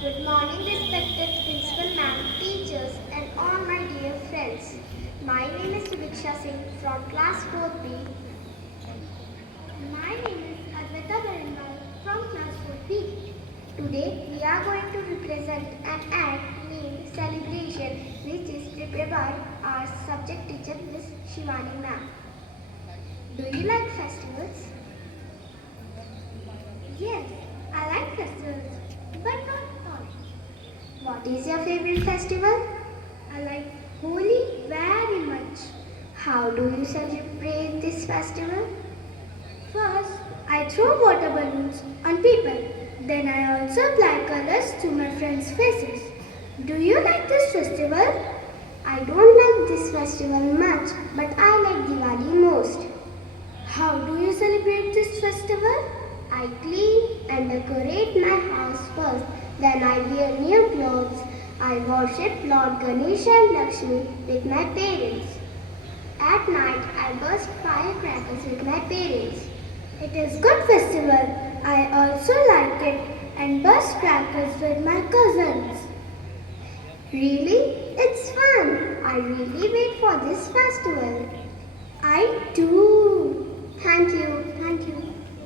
Good morning, respected principal ma'am, teachers, and all my dear friends. My name is Subiksha Singh from class 4B. My name is Advaita Barimal from class 4B. Today we are going to represent an act named Celebration, which is prepared by our subject teacher Miss Shivani ma'am. Do you like festivals? Yes, I like festivals, but not all. What is your favorite festival? I like Holi very much. How do you celebrate this festival? First, I throw water balloons on people. Then I also apply colors to my friends' faces. Do you like this festival? I don't like this festival much, but I like Diwali most. How do you celebrate this festival? I clean and decorate my house first. Then I wear new clothes. I worship Lord Ganesha and Lakshmi with my parents. At night, I burst firecrackers with my parents. It is good festival. I also like it and burst crackers with my cousins. Really? It's fun. I really wait for this festival. I do. Thank you. Thank you.